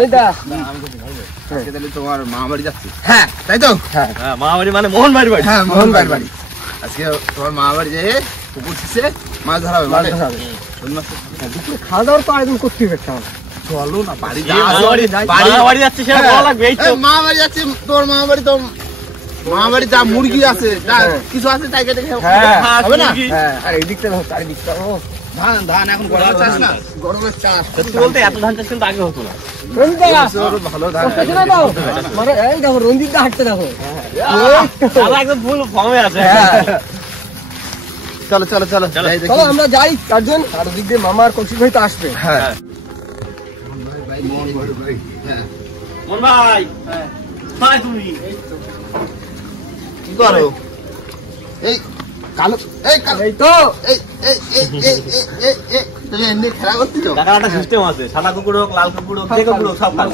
এই দা আজকে তাহলে তোমার মামা বাড়ি যাচ্ছি। হ্যাঁ তাই তো? হ্যাঁ মামা বাড়ি মানে মোহন বাড়ি বাড়ি। হ্যাঁ মোহন বাড়ি। আজকে তোমার মামা বাড়ি যেয়ে পুকুর ছিসে মাছ ধরা হবে। মাছ ধরা হবে। দুপুরে খাওয়া দাওয়ার তো আয়োজন করতে হবে। চলো না বাড়ি বাড়ি যাচ্ছে সেটা ভালো লাগবে। এই তো মামা বাড়ি যাচ্ছি। তোর মামা বাড়ি তো মামা বাড়ি যা মুরগি আছে যা কিছু আছে তাই কেটে হবে না? হ্যাঁ আর এদিকটা দেখো চারিদিকটা ধান এখন গরমের চাষ না, গরমের চাষ। সত্যি বলতে এত ধান চাষ কিন্তু আগে হতো না। ভালো ধান মানে এই দেখো রঞ্জিত দা হাঁটতে দেখো একদম ফুল ফর্মে আছে। চলো চলো চলো চলো আমরা যাই চারজন। আর ওদিক দিয়ে মামা আর কৌশিক ভাই তো আসবে। হ্যাঁ মন ভাই ভাই তুমি কি করো? এই কালো এই কালো এই তো এই এই এই এই এই তুমি এমনি খেলা করতেছো? টাকাটা সিস্টেম আছে। সাদা কুকুর হোক লাল কুকুর হোক যে কুকুর হোক সব কালো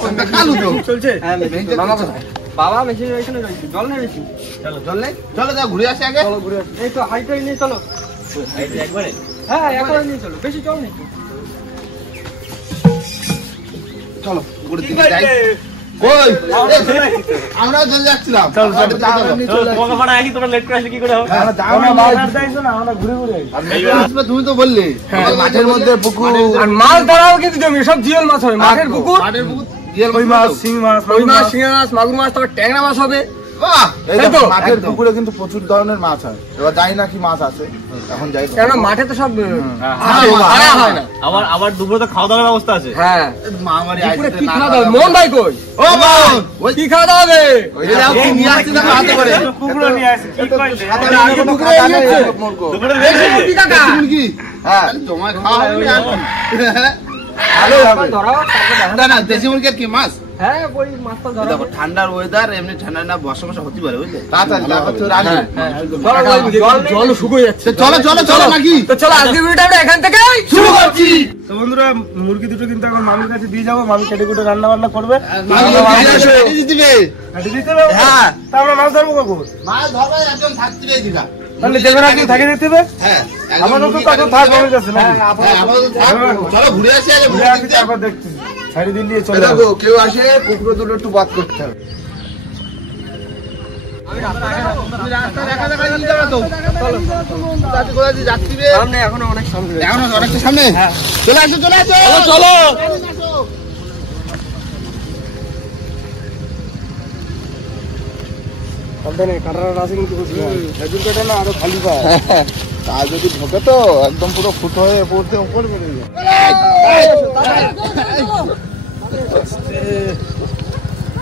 তো চলছে। মামা কোথায়? বাবা মেশিন এখানে রয়েছে। জল নেই বেশি। চলো জল নেই? চলো যা ঘুরে আসি আগে। চলো ঘুরে আসি। এই তো হাইটাই নিয়ে চলো। হাইট একবারে? হ্যাঁ একবারে নিয়ে চলো। বেশি জল নেই। চলো ঘুরে দিকে যাই। কই আমরাও চলে যাচ্ছিলাম। চলো তোমাকে পড়া আগে তোমরা লেট করে আসলে কি করে হবে? আমরা যাও না মাছ ধরতে না, আমরা ঘুরে ঘুরে আসবে। তুমি তো বললে মাঠের মধ্যে পুকুর আর মাছ ধরাও কিন্তু জমি সব জিওল মাছ হবে। মাঠের পুকুর জিয়াল কই মাছ, শিঙি মাছ, কই মাছ, শিঙি মাছ, মাগুর মাছ, তারপর ট্যাংরা মাছ হবে। মাঠের পুকুরে কিন্তু প্রচুর ধরনের মাছ হয়। এবার জানি না কি মাছ আছে, এখন যাই। কেন মাঠে তো সব হয় না। আবার দুপুরে তো খাওয়া দাওয়ার ব্যবস্থা আছে। হ্যাঁ মামারি দুপুরে কি খাওয়া দাওয়া? মোহন ভাই কই? ও বোন ওই কি খাওয়া দাওয়া হবে? ওই যে আপনি নিয়ে আসছেন না হাতে করে কুকুর নিয়ে আসি। কি কইলে? পুকুরে নিয়েছে দুপুরে বেশি কি কাকা? কি হ্যাঁ জমা খাওয়া হবে আর ভালো হবে। ধরাও না না দেশি মুরগির কি মাছ? হ্যাঁ ওই মাছটা ধরা। দেখো ঠান্ডার ওয়েদার, এমনি ঠান্ডা না বর্ষা মশা হতে পারে বুঝলে। তাড়াতাড়ি দেখো তো রাখি। জল শুকিয়ে যাচ্ছে। চলো চলো চলো নাকি? তো চলো আজকের ভিডিওটা আমরা এখান থেকে শুরু করছি। তো বন্ধুরা মুরগি দুটো কিন্তু এখন মামির কাছে দিয়ে যাবো। মামি কেটে কুটে রান্না বান্না করবে। হ্যাঁ তা আমরা মাছ ধরবো কখন? মাছ ধরবে একজন থাকতে দিঘা। তাহলে দেবেন আপনি থাকে দিতে হবে। হ্যাঁ আমাদের তো তখন থাক মামির কাছে না। চলো ঘুরে আসি আগে। ঘুরে আসি তারপর দেখছি। ছাড়ি দিল্লি চলে যাবো। দেখো কেউ আসে কুকুর দুটো একটু বাদ করতে হবে। এখনো অনেক সামনে। এখন অনেকটা সামনে চলে আসো চলে আসো চলো কাটাটা আছে কিন্তু খেজুর কাটা না আরো খালি পায়। তা যদি ঢোকে তো একদম পুরো ফুট হয়ে পড়তে উপর বেড়ে যায়।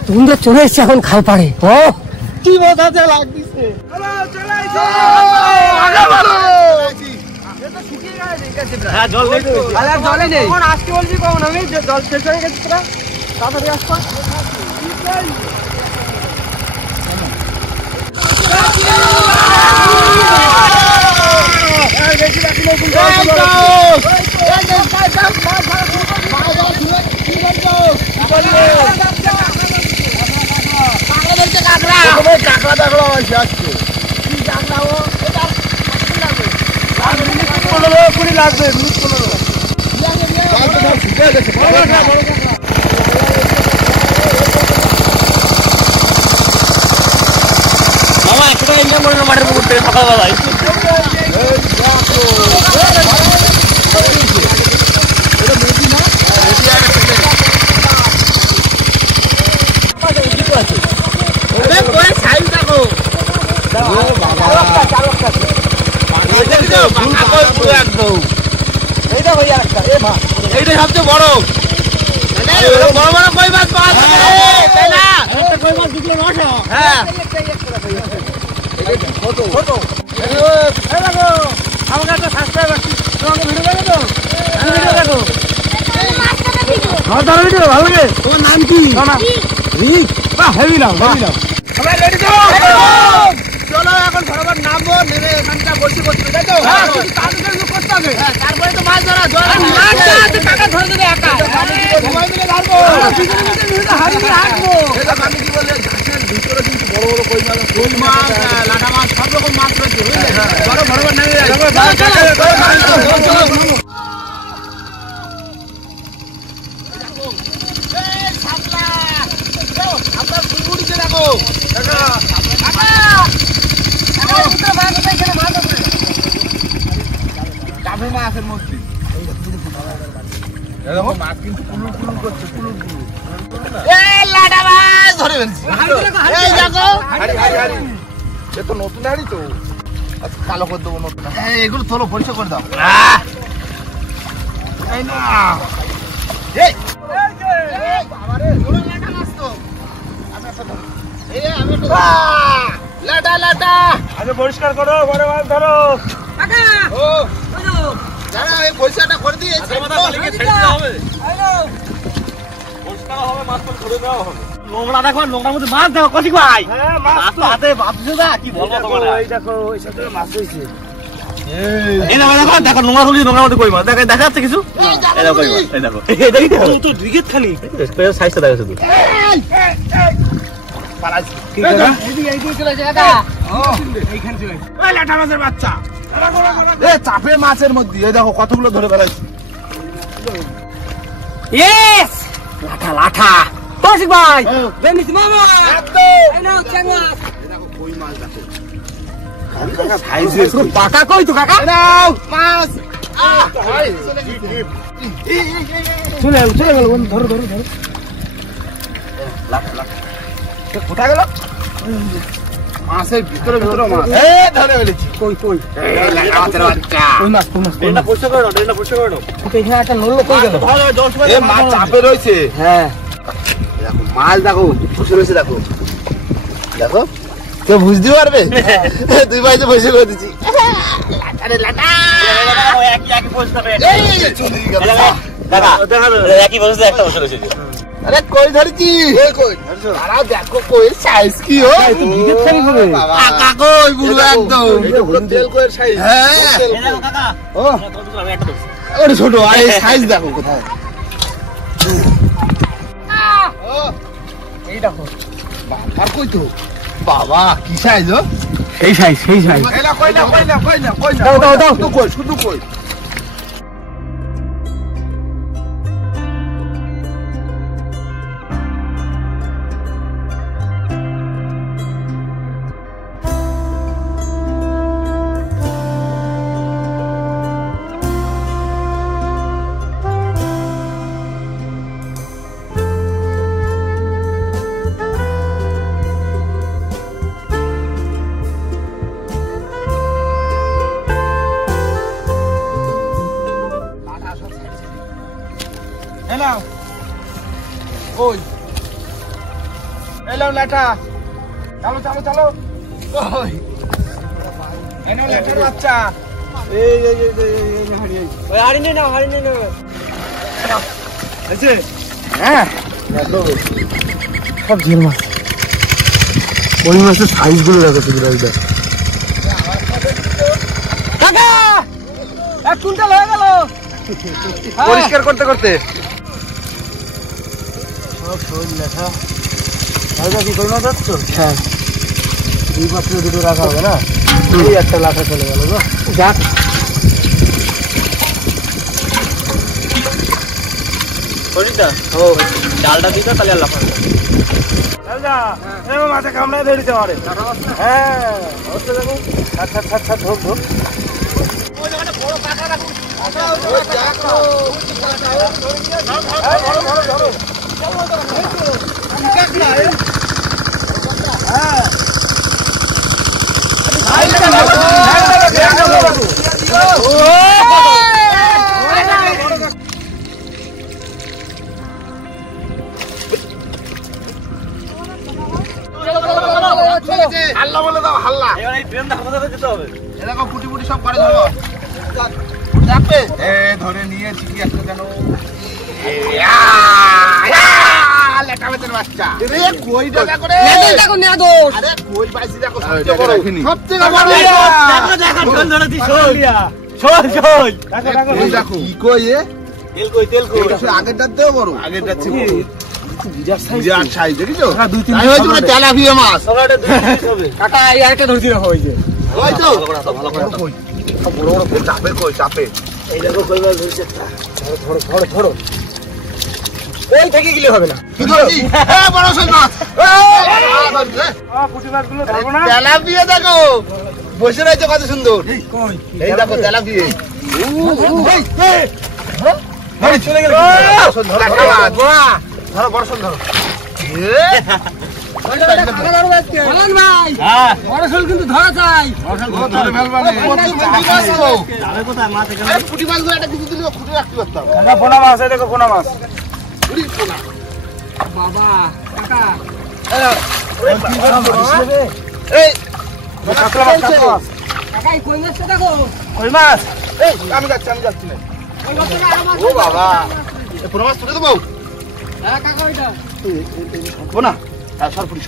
তোমরা চলে এসছে এখন খাল পাড়ে। ও কি মজা লাগতেছে। হ্যাঁ জল নেই তো। আরে জল নেই। কোন আসতে বলবি কখন? আমি জল শেষ হয়ে গেছে তোরা তাড়াতাড়ি আসবা। মামা একটা ইনকাম করে মাঠের পুকুর থেকে সকালবেলায়। এইটা সবচেয়ে বড় বড় বড় কই মাছ পাওয়া যাবে তাই না? কই মাছ দিলে নষ্ট। হ্যাঁ আমার কাছে সাবস্ক্রাইব আছে। তোমাকে ভিডিও দেখো তো? ভিডিও দেখো। ধর ভিডিও ভালো লাগে। তোমার নাম কি? রিক বাহ হেভি নাও হেভি নাও। আমরা রেডি তো? চলো এখন বরাবর নামবো, নেমে এখানটা বসে করতে তাই তো? হ্যাঁ কিছু তাড়াতাড়ি করতে হবে। হ্যাঁ তারপরে তো মাছ ধরা জল টাকা ধরে দেবে একা। সবাই মিলে ধরবো। হারিয়ে হাঁটবো। এটা আমি কি বলে ঘাসের ভিতরে কিন্তু বড় বড় কই মাছ লাটা মাছ সব রকম মাছ রয়েছে বুঝলে? বড় বরাবর নেমে যাবে। মাছের মধ্যে এরকম মাছ কিন্তু কুলুর কুলুর করছে কুলুর কুলুর এই লাটা মাছ ধরে ফেলছি এই দেখো হাড়ি হাড়ি হাড়ি এ তো নতুন হাড়ি তো আচ্ছা কালো করে দেবো নতুন এগুলো তোলো পরিষ্কার করে দাও এই না এই বাবারে ওরে লাটা মাছ তো আচ্ছা ধরো এই আমি তো লাটা লাটা আরে পরিষ্কার করো বড় মাছ ধরো কাকা ও ওলো দাঁড়া এই পয়সাটা করে দিয়ে মালিককে ছেড়ে দিতে হবে পরিষ্কার হবে মাছ তো ধরে দেওয়া হবে নোংরা দেখো নোংরার মধ্যে মাছ দেখো কষি ভাই হ্যাঁ মাছ মাছ তো হাতে ভাবছো না কি বলবো তোমার এই দেখো এই সাথে মাছ হইছে এই দেখো দেখো দেখো নোংরা হলে নোংরার মধ্যে কই মাছ দেখো দেখা যাচ্ছে কিছু এই দেখো কই মাছ এই দেখো এই দেখি তো দুইগেট খালি স্পেশাল সাইজটা দেখো শুধু পালাইছি কি কাকা এইদিকে এইদিকে চলে যায় কাকা এইখানে চলে এই লাটা মাছের বাচ্চা এ চাপে মাছের মধ্যে এই দেখো কতগুলো ধরে বেড়াইছি ইয়েস লাঠা লাঠা কষি ভাই বেনিস মামা এই নাও চাঙ্গা দেখো কই মাছ দেখো পাকা কই তো কাকা নাও মাছ চলে গেল ধরো ধরো ধরো কোথায় গেল মাছের ভিতরে ভিতরে মাছ এ ধরে ফেলেছি কই কই এই লাটা মাছের বাচ্চা কই মাছ কই মাছ এটা পরিষ্কার করে নাও এটা পরিষ্কার করে নাও এখানে একটা নড়লো কই গেল ভালো 10 এ মাছ চাপে রয়েছে হ্যাঁ দেখো মাছ দেখো বসে রয়েছে দেখো দেখো কেউ বুঝতে পারবে দুই ভাই যে বসে করে দিচ্ছি আরে লাটা একই পরিষ্কার এই চলে গেল দাদা একই বসে একটা বসে রয়েছে আরে কই ধরেছি কই দাঁড়াও দেখো কই সাইজ কি ও কাকা কই বুড়ো একদম তেল কইর সাইজ হ্যাঁ এই দেখো কাকা ও আমি একটা ধরছি ওরে ছোট আরে সাইজ দেখো কোথায় ও এই দেখো আর কই তো বাবা কি সাইজ ও সেই সাইজ এলা কই না দাও শুধু কই এলাও ওই এলাও লাটা চলো চলো চলো ওই এনাও লাটার বাচ্চা এই ওই হাড়ি নে নাও আছে হ্যাঁ সব ঝিল মাছ ওই মাছের সাইজ গুলো দেখো তুমি একদম কাকা এক কুইন্টাল হয়ে গেল পরিষ্কার করতে করতে সব শরীর লেখা ভাইটা কি কই মাছ যাচ্ছ হ্যাঁ এই পাত্রে দুটো রাখা হবে না এই একটা লাঠা চলে গেল গো যাক করিটা ও ডালটা দিতো তাহলে আল্লাহ পাবে চলদা এই মাথা কামড়ায় ধরিতে পারে হ্যাঁ অবস্থা দেখো আচ্ছা আচ্ছা আচ্ছা ধর ধর হাল্লা বলে দাও হাল্লা এবার এই ট্রেন দেখো কোথায় যেতে হবে এরকম ফুটি ফুটি সব করে ধরো চাপে এ ধরে নিয়েছি কি একটা জানো লেটা বেতের বাচ্চা রে কই দেখা করে দেখো না দো আরে কই পাইছি দেখো সবচেয়ে বড় সবচেয়ে বড় দেখো ঢোল ধরেছি শোল শোল টাকা টাকা এই দেখো কি কই এ তেল কই আগেরটার থেকেও বড় আগেরটার থেকে বড় বিরাট সাইজ বিরাট সাইজ দেখিছো দুই তিন তাই হয়তো না তেলাপিয়া মাছ সবাইটা দুই হবে কাকা এই আরেকটা ধরছি দেখো ওই যে ওই তো ভালো করে কই বড় বড় কই চাপে কই চাপে এই দেখো কই মাছ ধরছে ধরো ধরো ধরো ওই থেকে গেলে হবে না কি ধরছি এ বড় সাইজ মাছ এ পুঁটি মাছগুলো ধরবো না তেলাপিয়া দেখো বসে রয়েছে কত সুন্দর। এই দেখো তেলাপিয়া। চলে গেল। ধরো বড় শোল ধরো। কিন্তু ধরা চাই। পুঁটি মাছগুলো একটা কিছু দিলে খুঁটে রাখতে পারতাম। পোনা মাছ, এই দেখো পোনা মাছ। বাবা কাকা কই মাছ। আমি যাচ্ছি না। ও বাবা পুরো মাছ তুলে দেবো। পোনা সরপুরি।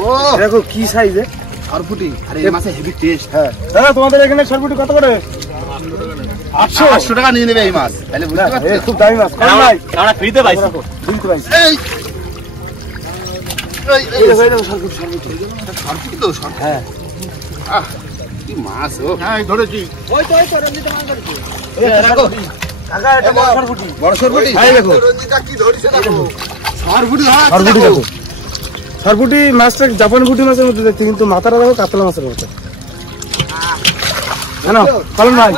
ও দেখো কি সাইজে সরপুটি। আরে এই মাছে হেভি টেস্ট। হ্যাঁ দাদা তোমাদের এখানে সরপুটি কত করে? 800 টাকা নিয়ে নেবে এই মাছ। তাহলে বুঝতে পারছিস খুব দামি মাছ। আমরা ফ্রিতে পাইছি। এই সরপুটি তো হ্যাঁ কি মাছ। ও হ্যাঁ ধরেছি। কাকা এটা বড় সরপুটি। বড় সরপুটি। এই দেখো রঞ্জিতা কি ধরেছে দেখো। সরপুটি দেখো। সরপুটি মাছটা জাপানি পুঁটি মাছের মধ্যে দেখতে, কিন্তু মাথাটা দেখো কাতলা মাছের মতো। জানো কলম ভাই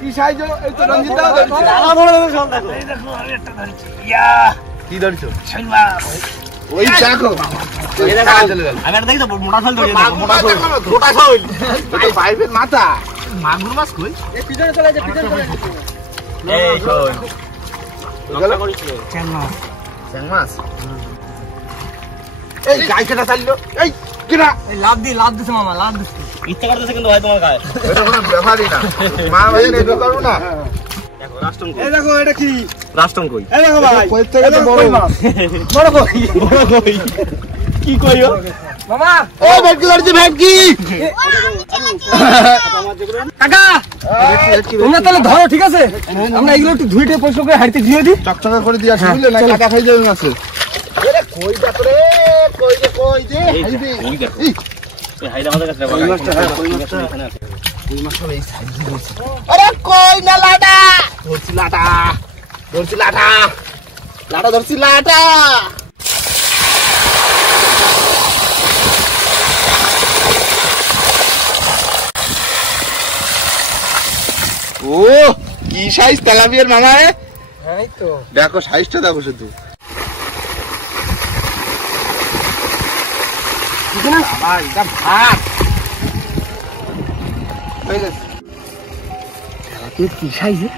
কি সাইজ। এই তো রঞ্জিতা কি ধরছো? ওই দেখো আমি একটা দেখি তো মোটা শোল ধরে মোটা শোল। ওটা পাইপের মাথা। মাগুর মাছ কই? পিছনে চলে যায়, পিছনে চলে যায়। এই শোল চ্যাং মাছ। এই গাই কেটা চাইলো। এই কিনা লাভ দিছে মামা, লাভ দিছে। ইচ্ছা করতেছে কিন্তু ভাই তোমার গায়ে। এটা কোনো ব্যাপারই না। মা ভাই নেবে করব না। দেখো রাষ্ট্রম কই। এই দেখো এটা কি? রাষ্ট্রম কই। এই দেখো ভাই কই থেকে তো বড় মাছ। বড় কই? কি কইও মামা ও ভেটকি ধরছি ভেটকি। কাকা তোমরা তাহলে ধরো, ঠিক আছে? আমরা এগুলো একটু ধুইটে পরিষ্কার করে হাড়িতে দিয়ে দিই। চকচকা করে দিয়ে আসি বুঝলে, না কাটা খাই যাবে মাছে। আরে কই দেখো রে, কই যে কই দেখো। এই হাইডা আমাদের কাছে কই মাছটা। হ্যাঁ কই মাছটা এখানে আছে। কই মাছটা এই সাইজে রয়েছে। আরে কই না লাটা ধরছি, লাটা ধরছি, লাটা ধরছি, লাটা। ও কি সাইজ তেলাপিয়ার মামা। হ্যাঁ তো দেখো সাইজটা দেখো শুধু। কি সাইজে?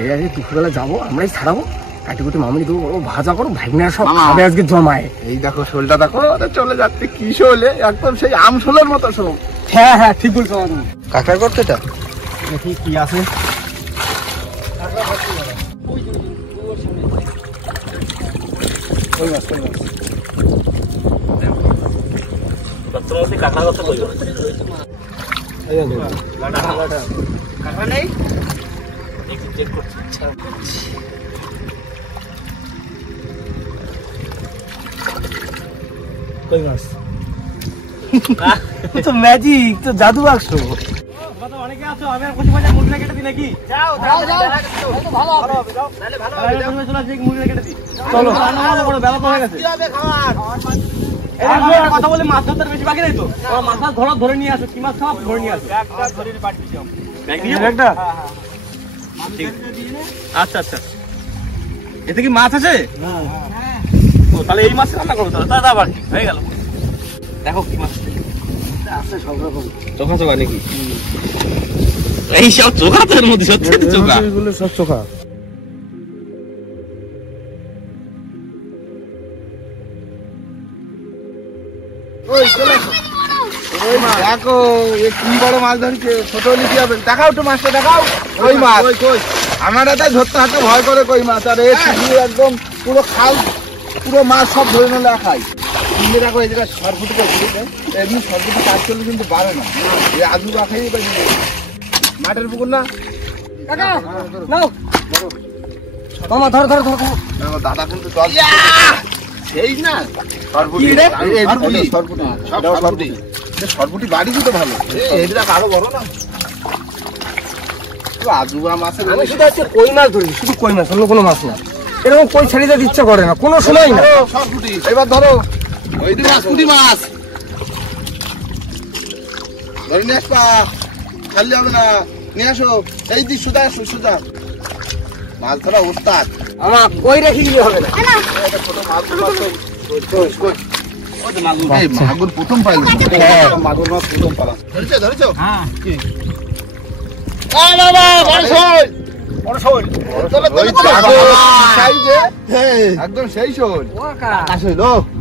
এই আগে দুপুরবেলা যাবো, আমরাই ছাড়াবো, কাটি কুটি মামনি দেবো, ও ভাজা করো, ভাগনা সব খাবে আজকে জমায়। এই দেখো শোলটা দেখো, চলে যাচ্ছে কি শোলে, একদম সেই আম শোলের মতো শোল। হ্যাঁ হ্যাঁ ঠিক বলছো তুমি। কাকার করতে এটা দেখি কি আছে। তোমার সেই কাকার কথা কইও। কাকা নেই, একটু চেক করছি। কই মাছ? তো ম্যাজিক, তো জাদু বাক্স। অনেকে আছো, আমি আর 25 হাজার মুরগি কেটে দিই নাকি? যাও ভালো হবে, যাও তাহলে ভালো হবে। চলো যে মুরগি কেটে দিই। চলো রান্না বড় বেলা তো হয়ে গেছে। কি হবে খাবার? এই কথা বলে মাছ ধরতে বেশি বাকি নাই তো। মাছ ধরে নিয়ে আসো, কি মাছ খাও ধরে নিয়ে আসো। একটা ধরে পাট দিও। একটা? হ্যাঁ। আচ্ছা আচ্ছা, এতে কি মাছ আছে? হ্যাঁ। ও তাহলে এই মাছ রান্না করবো তাহলে আবার কি হয়ে গেল। দেখো কি মাছ আছে, সব রকম চোখা চোখা নাকি? এই সব চোখা তো এর মধ্যে, সত্যি তো চোখা, এগুলো সব চোখা। ওই চলে আসো। ওই দেখো এ কি বড় মাছ ধরছে, ছোট হলে কি হবে? দেখাও তো মাছটা, দেখাও। ওই মাছ আমার এটা ধরতে হাতে ভয় করে কই মাছ। আর এই একদম পুরো খাল, পুরো মাছ সব ধরে নিলে খাই। কিনে দেখো এই জায়গায় সরপুটি করছে, এমনি সরপুটি কাজ করলে কিন্তু বাড়ে না, এই আজু রাখাই মাঠের পুকুর না। মামা ধরো ধরো ধরো। দাদা কিন্তু সেই না সরপুটি, সরপুটি সব সরপুটি। সরপুটি বাড়ি তো ভালো এটা আরো বড় না আজুবা মাছের আমি শুধু আজকে কই মাছ ধরেছি, শুধু কই মাছ, অন্য কোনো মাছ না। এরকম কই ছেড়ে যেতে ইচ্ছা করে না, কোনো সময় না। সরপুটি এবার ধরো ওই দিন পুঁটি মাছ ধরে নিয়ে আসবা, খালি হবে না, নিয়ে আসো। এই দিক সোজা আসো, সোজা মাছ ধরা ওস্তাদ। আমার কই রেখে গিয়ে হবে না। ছোট মাছ মাগুর প্রথম পাইলো, মাগুর মাছ প্রথম পালা ধরেছো ধরেছো। হ্যাঁ একদম সেই শোল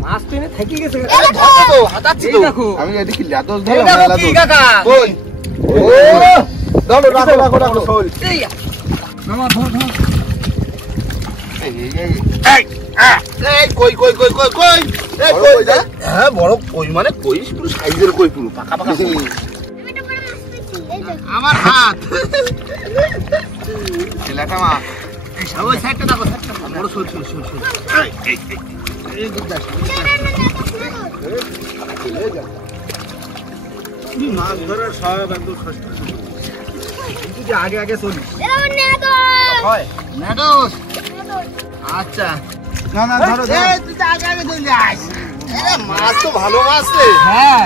মাছ তো এনে থেকে গেছে। আমি এদিকে বড় কই মানে কই পুরো সাইজের কই, পুরো পাকা পাকা আমার হাত এলাকা মা ওই সাইডটা দেখো, বড় শোল শোল শোল শোল মাছ ধরার সব একদম আগে আগে চলি। আচ্ছা না না ধরো তুই তো আগে আগে চলে যাস। মাছ তো ভালো মাছ রে। হ্যাঁ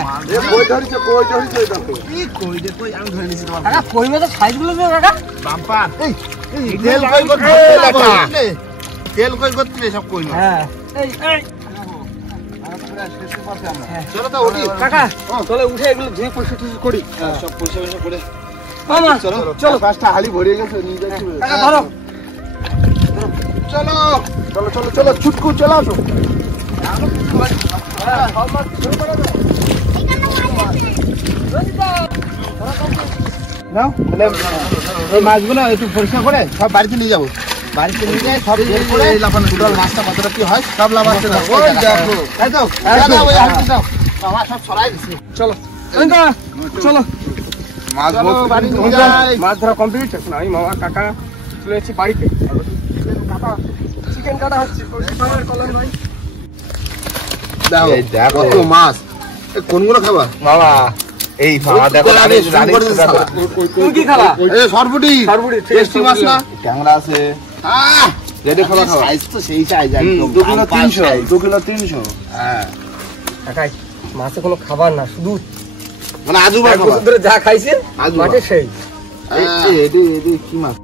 কই ধরেছে, কই ধরেছে দেখো। কি কই দে, কই আমি ধরে নিছি তোমার। কাকা কই মাছের সাইজগুলো যে কাকা বাম্পার। এই তেল কই করতে লাগে, তেল কই করতে সব কই মাছ। হ্যাঁ এই এই চলো তো ওঠি কাকা, চলে উঠে এগুলো ধুয়ে পরিষ্কার করি। সব পরিষ্কার করে মামা চলো চলো, পাঁচটা হালি ভরে গেছে নিয়ে যাচ্ছি। কাকা ধরো, চলো চলো চলো চলো ছুটকু চলে আসো। ওই মাছগুলো একটু পরিষ্কার করে সব বাড়িতে নিয়ে যাবো, বাড়িতে নিয়ে যাই সব বের করে টোটাল মাছটা কতটা কি হয় সব লাভাচ্ছে। তাই তো সব ছড়াই দিচ্ছে। চলো চলো মাছ বাড়ি নিয়ে যাই। মাছ ধরা কমপ্লিট। আমি মামা কাকা চলে এসেছি বাড়িতে। চিকেন কাটা হচ্ছে, কত মাছ, কোনগুলো খাবা মামা? এই মামা দেখো তুমি কি খাবা? সরপুটি টেস্টি মাছ না, ট্যাংরা আছে, রেডি খাবা খাবা। সাইজ তো সেই সাইজ একদম 2 কিলো 300, 2 কিলো 300। হ্যাঁ কাকাই মাছে কোনো খাবার না, শুধু মানে আজুবা খাবার ধরে যা খাইছেন মাঠে সেই। এই কি মাছ?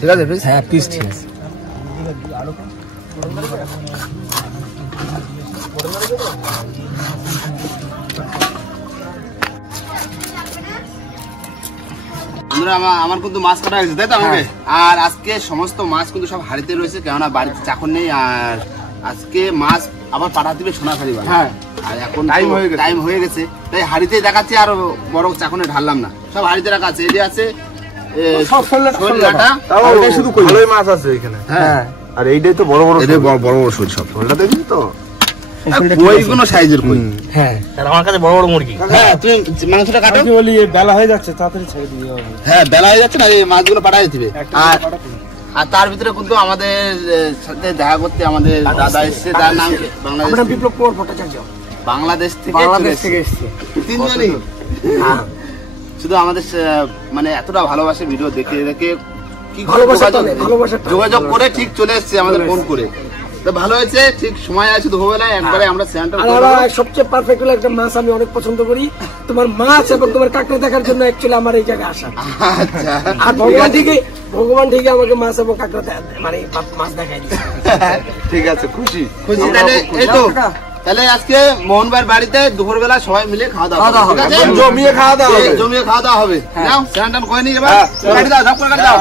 ঠিক আছে পিস? হ্যাঁ পিস ঠিক আছে। আমার কিন্তু মাছ কাটা হয়েছে তাই তো আমাকে। আর আজকে সমস্ত মাছ কিন্তু সব হাড়িতে রয়েছে, কেননা বাড়িতে চাকর নেই। আর আজকে মাছ আবার পাঠা দিবে সোনাখালি বাড়ি। হ্যাঁ আর এখন টাইম হয়ে গেছে, তাই হাড়িতে দেখাচ্ছি, আর বড় চাকনে ঢাললাম না, সব হাড়িতে রাখা আছে। এটি আছে শুধু ভালোই মাছ আছে এখানে। হ্যাঁ আর এইটাই তো বড় বড় বড় বড় শোল, সব শোলটা দেখবি তো কইগুলো সাইজের কই। হ্যাঁ আমার কাছে বড় বড় মুরগি। হ্যাঁ তুমি মাংসটা কাটো। আমি বলি বেলা হয়ে যাচ্ছে, তাড়াতাড়ি ছেড়ে দিও। হ্যাঁ বেলা হয়ে যাচ্ছে না, এই মাছগুলো পাঠাই দিবে। আর তার ভিতরে কিন্তু আমাদের সাথে দেখা করতে আমাদের দাদা এসেছে, যার নাম বাংলাদেশ বিপ্লব কুমার ভট্টাচার্য, বাংলাদেশ থেকে এসেছে। তিনজনই শুধু আমাদের মানে এতটা ভালোবাসে, ভিডিও দেখে দেখে কি যোগাযোগ করে ঠিক চলে এসছে আমাদের ফোন করে। তো ভালো হয়েছে, ঠিক সময় আছে দুপুরবেলায় একবারে আমরা সেন্টার। সবচেয়ে পারফেক্ট হলো একটা মাছ আমি অনেক পছন্দ করি, তোমার মাছ এবং তোমার কাঁকড়া দেখার জন্য অ্যাকচুয়ালি আমার এই জায়গায় আসা। আচ্ছা আর ভগবান ঠিকই আমাকে মাছ এবং কাঁকড়া মানে মাছ দেখাই দিচ্ছে। ঠিক আছে, খুশি খুশি। তাহলে এই তো তাহলে আজকে মোহন ভাইয়ের বাড়িতে দুপুরবেলা সবাই মিলে খাওয়া দাওয়া হবে, জমিয়ে খাওয়া দাওয়া হবে, জমিয়ে খাওয়া দাওয়া হবে। নাও স্যান্ডান কই নি এবার কাটি দাও, সব করে কাটি দাও।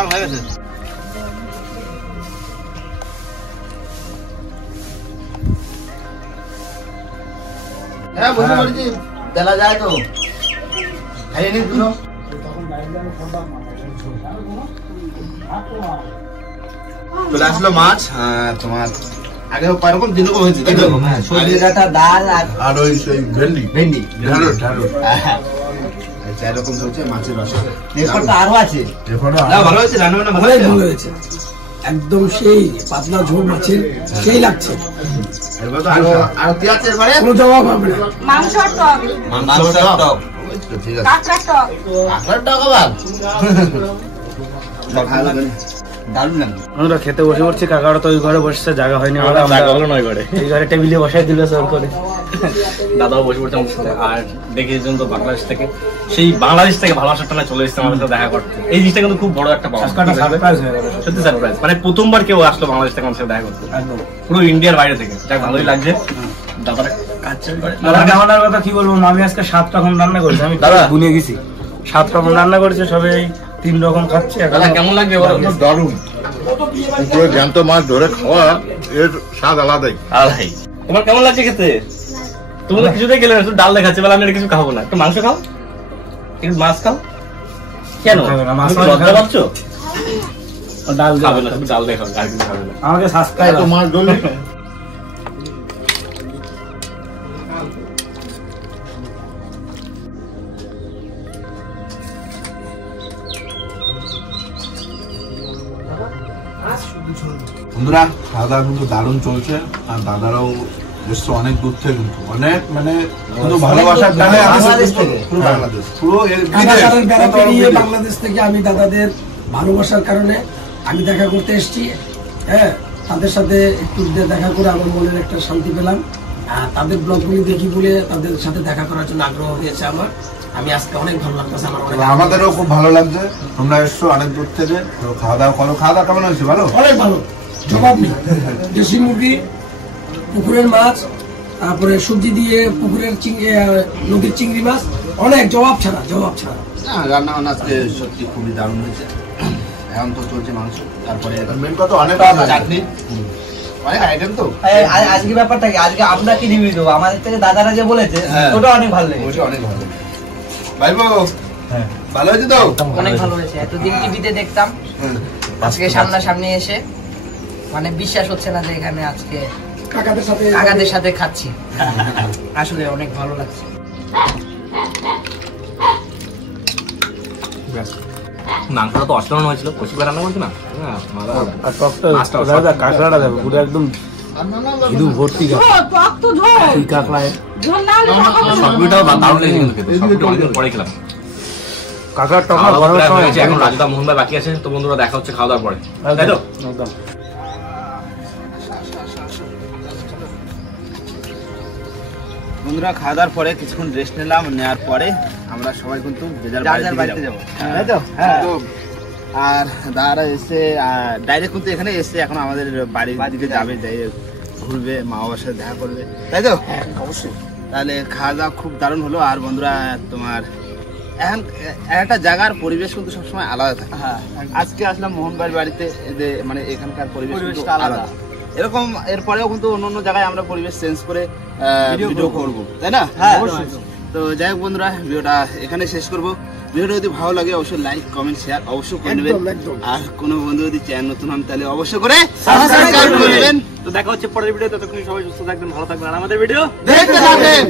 হ্যাঁ বুঝতে পারছি, দেলা যায় তো খাইয়ে নি দুটো। চলে আসলো মাছ, তোমার আগে এরকম যেরকম হয়েছে সবজি ডাটা, ডাল আর ওই ভেন্ডি ভেন্ডি ঢাড়ো ঢাড়ো। আচ্ছা এরকম চলছে মাছের রসা। রেকর্ডটা আরো আছে, রেকর্ডটা ভালো হয়েছে, রান্না বান্না ভালো হয়েছে। একদম সেই পাতলা ঝোল মাছের সেই লাগছে, কোনো জবাব হবে না। মাংসর টক, ঠিক আছে, কাঁকড়ার টক, কাঁকড়ার টক আবার আমরা খেতে বসে পড়ছি, কাকারা তো ওই ঘরে বসে জায়গা হয়নি বলে আমরা এই ঘরে টেবিলে বসাই দিল সর করে। দাদাও বসে পড়ছে আমার সাথে, আর দেখেছেন তো বাংলাদেশ থেকে, সেই বাংলাদেশ থেকে ভালোবাসার টানা চলে এসেছে আমাদের সাথে দেখা করতে। এই জিনিসটা কিন্তু খুব বড় একটা পাওয়া, সত্যি সারপ্রাইজ। মানে প্রথমবার কেউ আসলো বাংলাদেশ থেকে আমার সাথে দেখা করতে, পুরো ইন্ডিয়ার বাইরে থেকে। যাক, ভালোই লাগছে। দাদারা দাদা খাওয়ানোর কথা কি বলবো, আমি আজকে 7 রকম রান্না করেছি, আমি দাদা গুনে গেছি 7 রকম রান্না করেছে, সবাই 3 রকম খাচ্ছে। দাদা কেমন লাগছে বলো? দারুণ, পুকুরে জ্যান্ত মাছ ধরে খাওয়া এর স্বাদ আলাদাই। আলাই, তোমার কেমন লাগছে খেতে? তুমি তো কিছুতেই গেলে না, শুধু ডাল দেখাচ্ছে, বলে আমি আর কিছু খাবো না, একটু মাংস খাও, একটু মাছ খাও। কেন মাছ লজ্জা পাচ্ছ? ডাল খাবে না, শুধু ডাল দেখাও, আর কিছু খাবে না। আমাকে সাবস্ক্রাইব মাছ ধরলে বন্ধুরা, খাওয়া দাওয়া কিন্তু দারুণ চলছে, আর দাদারাও এসছে অনেক দূর থেকে, কিন্তু অনেক মানে কিন্তু ভালোবাসার টানে বাংলাদেশ থেকে, পুরো বাংলাদেশ, পুরো বাংলাদেশ থেকে আমি দাদাদের ভালোবাসার কারণে আমি দেখা করতে এসেছি। হ্যাঁ, তাদের সাথে একটু দেখা করে আমার মনের একটা শান্তি পেলাম, আর তাদের ব্লগগুলি দেখি বলে তাদের সাথে দেখা করার জন্য আগ্রহ হয়েছে আমার। আমি আজকে অনেক ভালো লাগতেছে, আমাদেরও খুব ভালো লাগছে। তোমরা এসছো অনেক দূর থেকে, তো খাওয়া দাওয়া করো। খাওয়া দাওয়া কেমন হয়েছে? ভালো, অনেক ভালো, জবাব নেই। দেশি মুরগি, পুকুরের মাছ, তারপরে সবজি দিয়ে পুকুরের নদীর চিংড়ি মাছ, অনেক জবাব ছাড়া। রান্না বান্না আজকে সত্যি খুবই দারুণ হয়েছে। এখন তো চলছে মাংস, তারপরে মেন কথা অনেক চাটনি, অনেক আইটেম। তো আজকে ব্যাপারটা কি, আজকে আমরা কি রিভিউ দেবো? আমাদের থেকে দাদারা যে বলেছে ওটা অনেক ভালো লেগেছে, অনেক ভালো। ভাইবো ভালো হয়েছে তো? অনেক ভালো হয়েছে। এতদিন টিভিতে দেখতাম, আজকে সামনাসামনি এসে মানে বিশ্বাস হচ্ছে না যে এখানে আজকে কাকাদের সাথে খাচ্ছি। আসলে অনেক ভালো লাগছে। মাংসটা তো অসাধারণ হয়েছিল, কষি রান্না করছে না, কাঁকড়াটা দেখো পুরো একদম ইদু ভর্তি কাঁকড়ায়। সবগুলোটাও দারুণ লেগেছে কিন্তু খেতে, সবগুলো অনেকদিন পরে খেলাম। কাঁকড়ার টক এখন রাজুদা মোহন ভাই বাকি আছে, তো বন্ধুরা দেখা হচ্ছে খাওয়া দাওয়ার পরে, তাই তো? বন্ধুরা খাওয়া দাওয়ার পরে কিছুক্ষণ রেস্ট নিলাম, নেওয়ার পরে আমরা সবাই কিন্তু বাড়িতে যাবো, তাই তো? হ্যাঁ। আর দাদারা এসে ডাইরেক্ট কিন্তু এখানে এসে এখন আমাদের বাড়ির দিকে যাবে, যাই ঘুরবে, মা বাবার সাথে দেখা করবে, তাই তো? অবশ্যই। তাহলে খাওয়া দাওয়া খুব দারুণ হলো। আর বন্ধুরা, তোমার এখন একটা জায়গার পরিবেশ কিন্তু সবসময় আলাদা থাকে। আজকে আসলাম মোহনবাড়ির বাড়িতে, মানে এখানকার পরিবেশ আলাদা। এরকম এরপরেও কিন্তু অন্য অন্য জায়গায় আমরা পরিবেশ চেঞ্জ করে ভিডিও করবো, তাই না? তো যাই হোক বন্ধুরা, ভিডিওটা এখানে শেষ করবো। ভিডিওটা যদি ভালো লাগে অবশ্যই লাইক, কমেন্ট, শেয়ার অবশ্যই করে নেবেন। আর কোনো বন্ধু যদি চ্যানেল নতুন হন তাহলে অবশ্যই করে সাবস্ক্রাইব করে নেবেন। তো দেখা হচ্ছে পরের ভিডিও, ততক্ষণ সবাই সুস্থ থাকবেন, ভালো থাকবেন, আর আমাদের ভিডিও দেখতে থাকবেন।